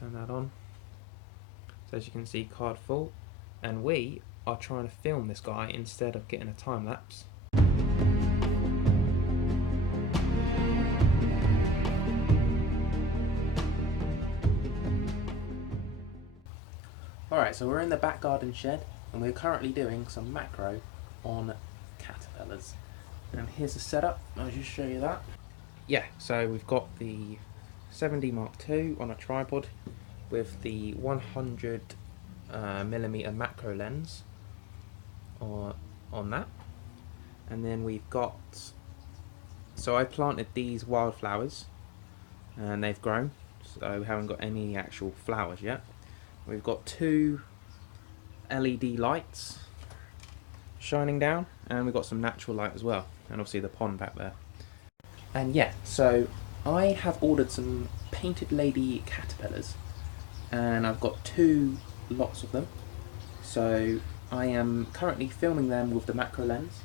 turn that on. So as you can see, card full, and we are trying to film this guy instead of getting a time lapse. Alright, so we're in the back garden shed and we're currently doing some macro on caterpillars. And here's the setup, I'll just show you that. Yeah, so we've got the 7D Mark II on a tripod with the 100mm macro lens on that. And then we've got, so I planted these wildflowers and they've grown, so we haven't got any actual flowers yet. We've got 2 LED lights shining down, and we've got some natural light as well, and obviously the pond back there. And yeah, so I have ordered some painted lady caterpillars, and I've got 2 lots of them. So I am currently filming them with the macro lens,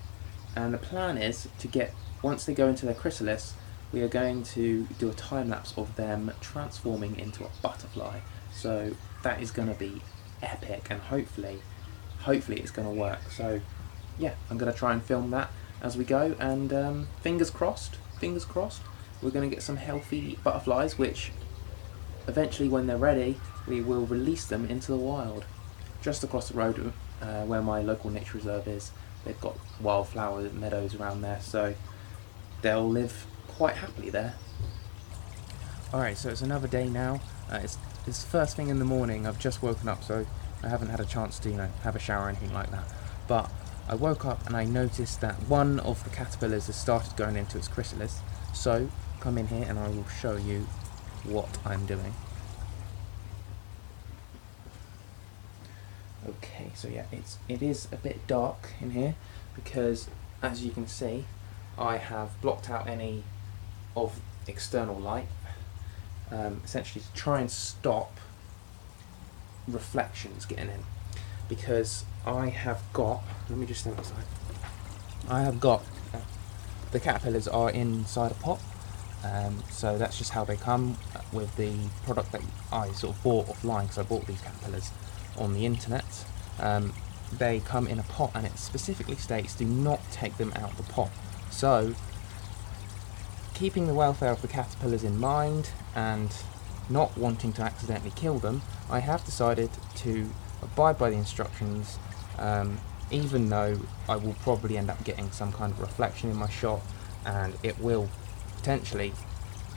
and the plan is to get, once they go into their chrysalis, we are going to do a time lapse of them transforming into a butterfly. So that is going to be epic, and hopefully it's going to work. So yeah, I'm going to try and film that as we go, and fingers crossed, we're going to get some healthy butterflies, which eventually, when they're ready, we will release them into the wild. Just across the road where my local nature reserve is, they've got wildflower meadows around there, so they'll live quite happily there. Alright, so it's another day now. It's first thing in the morning. I've just woken up, so I haven't had a chance to, have a shower or anything like that. But I woke up and I noticed that one of the caterpillars has started going into its chrysalis. So come in here and I will show you what I'm doing. Okay, so yeah, it is a bit dark in here because, as you can see, I have blocked out any of external light, essentially to try and stop reflections getting in, because I have got, let me just stand outside, I have got, the caterpillars are inside a pot, so that's just how they come with the product that I sort of bought offline, because I bought these caterpillars on the internet. They come in a pot, and it specifically states do not take them out of the pot. So keeping the welfare of the caterpillars in mind and not wanting to accidentally kill them, I have decided to abide by the instructions, even though I will probably end up getting some kind of reflection in my shot, and it will potentially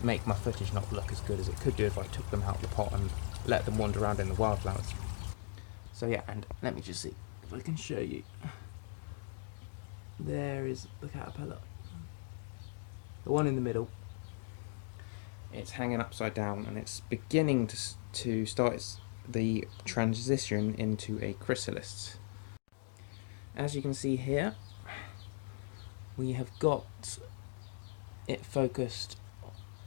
make my footage not look as good as it could do if I took them out of the pot and let them wander around in the wildflowers. So yeah, and let me just see if I can show you. There is the caterpillar. The one in the middle. It's hanging upside down, and it's beginning to start the transition into a chrysalis. As you can see here, we have got it focused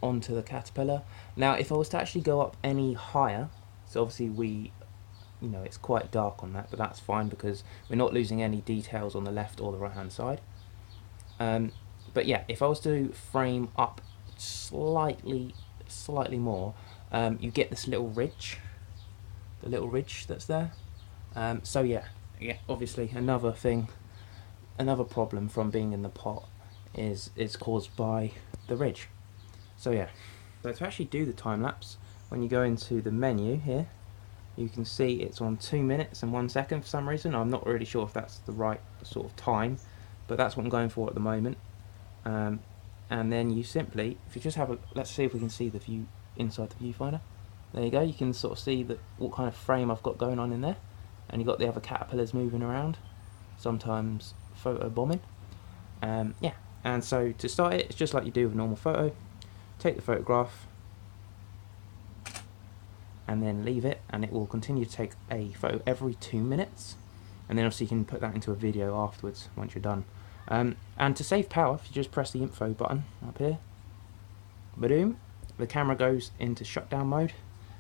onto the caterpillar. Now, if I was to actually go up any higher, so obviously it's quite dark on that, but that's fine because we're not losing any details on the left or the right hand side. But yeah, if I was to frame up slightly more, you get this little ridge, the little ridge that's there. So yeah, obviously another problem from being in the pot is caused by the ridge. So yeah, so to actually do the time lapse, when you go into the menu here, you can see it's on 2 minutes and 1 second for some reason. I'm not really sure if that's the right sort of time, but that's what I'm going for at the moment. And then you simply, if you just have a, let's see if we can see the view inside the viewfinder. There you go, you can sort of see what kind of frame I've got going on in there, and you've got the other caterpillars moving around, sometimes photo bombing. Yeah, and so to start it, it's just like you do with a normal photo. Take the photograph and then leave it, and it will continue to take a photo every 2 minutes, and then obviously you can put that into a video afterwards once you're done. And to save power, if you just press the info button up here, boom, the camera goes into shutdown mode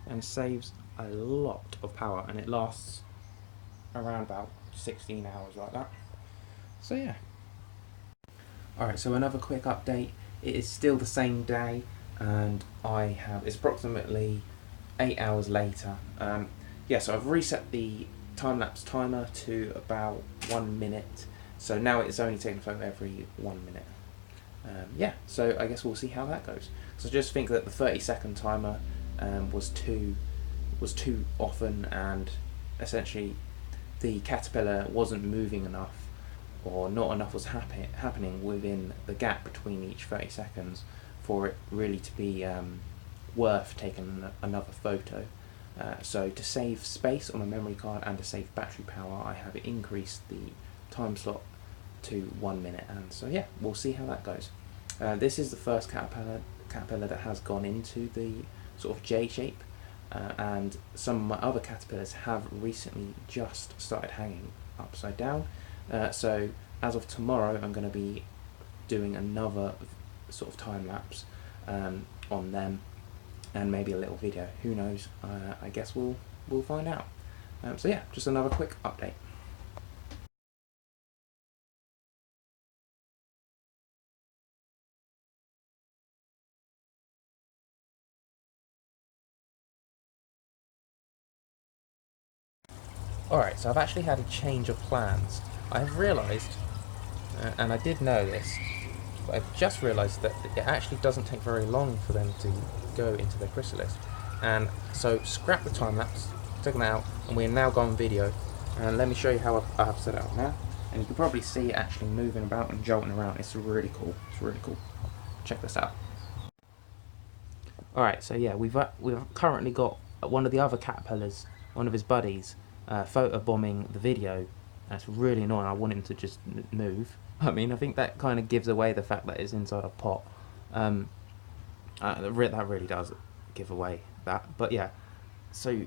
and it saves a lot of power, and it lasts around about 16 hours like that. So yeah. Alright, so another quick update. It is still the same day, and it's approximately 8 hours later. Yeah, so I've reset the time-lapse timer to about 1 minute, so now it's only taking a photo every 1 minute. Yeah, so I guess we'll see how that goes. So I just think that the 30-second timer was too often, and essentially the caterpillar wasn't moving enough, or not enough was happening within the gap between each 30 seconds for it really to be worth taking another photo. So to save space on my memory card and to save battery power, I have increased the time slot to 1 minute, and so yeah, we'll see how that goes. This is the first caterpillar that has gone into the sort of J shape, and some of my other caterpillars have recently just started hanging upside down. So as of tomorrow, I'm going to be doing another sort of time lapse on them, and maybe a little video. Who knows? I guess we'll find out. So yeah, just another quick update. Alright, so I've actually had a change of plans. I've realised, and I did know this, but I've just realised that it actually doesn't take very long for them to go into their chrysalis. And so scrap the time lapse, take them out, and we're now going video. And let me show you how I have set it up now. And you can probably see it actually moving about and jolting around. It's really cool. It's really cool. Check this out. Alright, so yeah, we've currently got one of the other caterpillars, one of his buddies, photobombing the video. That's really annoying. I want him to just move. I mean, I think that kind of gives away the fact that it's inside a pot. That really does give away that. But yeah, so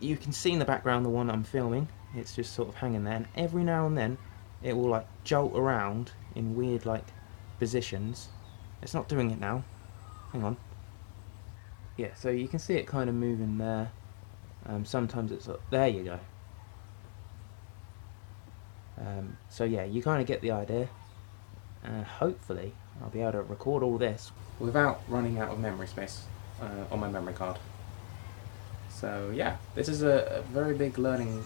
you can see in the background the one I'm filming. It's just sort of hanging there, and every now and then it will like jolt around in weird like positions. It's not doing it now. Hang on. Yeah, so you can see it kind of moving there. Sometimes it's there you go. So yeah, you kind of get the idea, and hopefully I'll be able to record all this without running out of memory space on my memory card. So yeah, this is a very big learning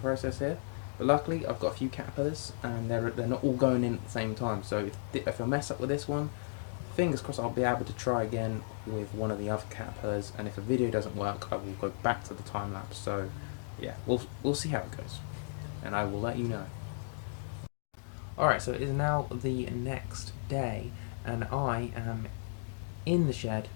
process here, but luckily I've got a few caterpillars and they're not all going in at the same time, so if I mess up with this one, fingers crossed I'll be able to try again with one of the other caterpillars, and if a video doesn't work I will go back to the time lapse. So yeah, we'll see how it goes, and I will let you know. Alright, so it is now the next day, and I am in the shed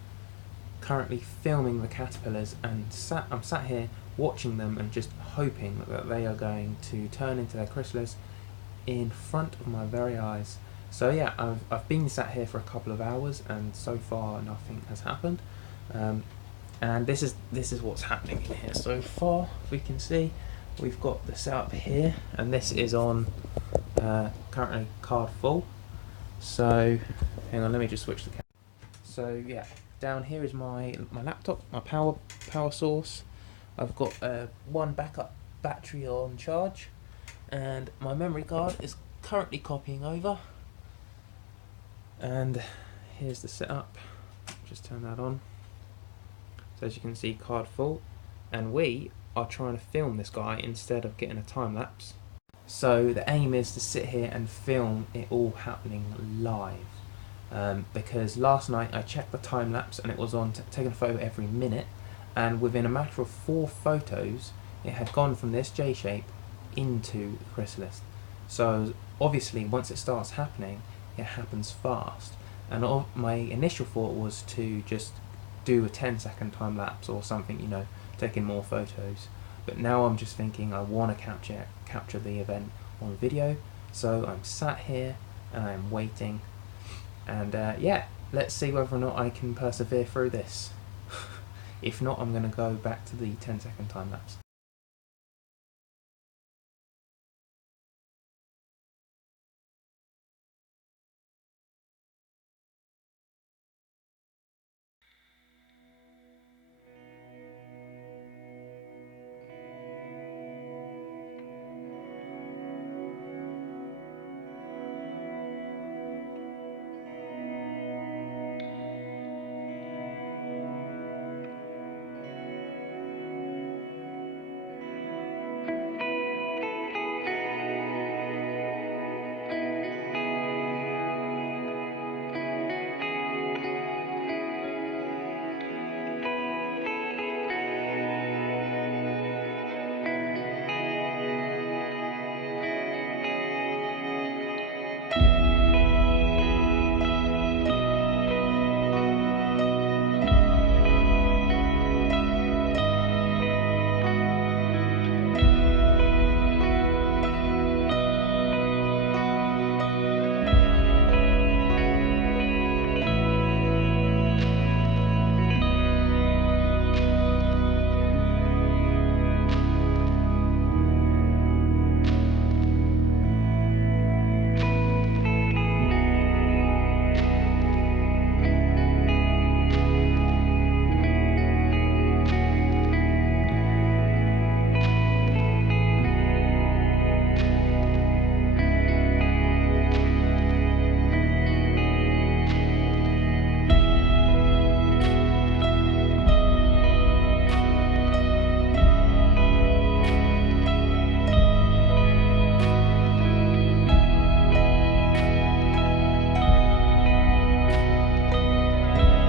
currently filming the caterpillars, and I'm sat here watching them and just hoping that they are going to turn into their chrysalis in front of my very eyes. So yeah, I've been sat here for a couple of hours, and so far nothing has happened. And this is what's happening in here so far. If we can see, we've got the setup here, and this is on currently card full. So hang on, let me just switch the camera. So yeah, down here is my laptop, my power source. I've got one backup battery on charge, and my memory card is currently copying over. And here's the setup. Just turn that on. So as you can see, card full, and we are trying to film this guy instead of getting a time lapse. So the aim is to sit here and film it all happening live, because last night I checked the time lapse and it was on taking a photo every minute, and within a matter of 4 photos it had gone from this J shape into the chrysalis. So obviously once it starts happening, it happens fast, and my initial thought was to just do a 10-second time lapse or something, you know, taking more photos. But now I'm just thinking I want to capture the event on video, so I'm sat here and I'm waiting, and yeah, let's see whether or not I can persevere through this. If not, I'm going to go back to the 10-second time lapse.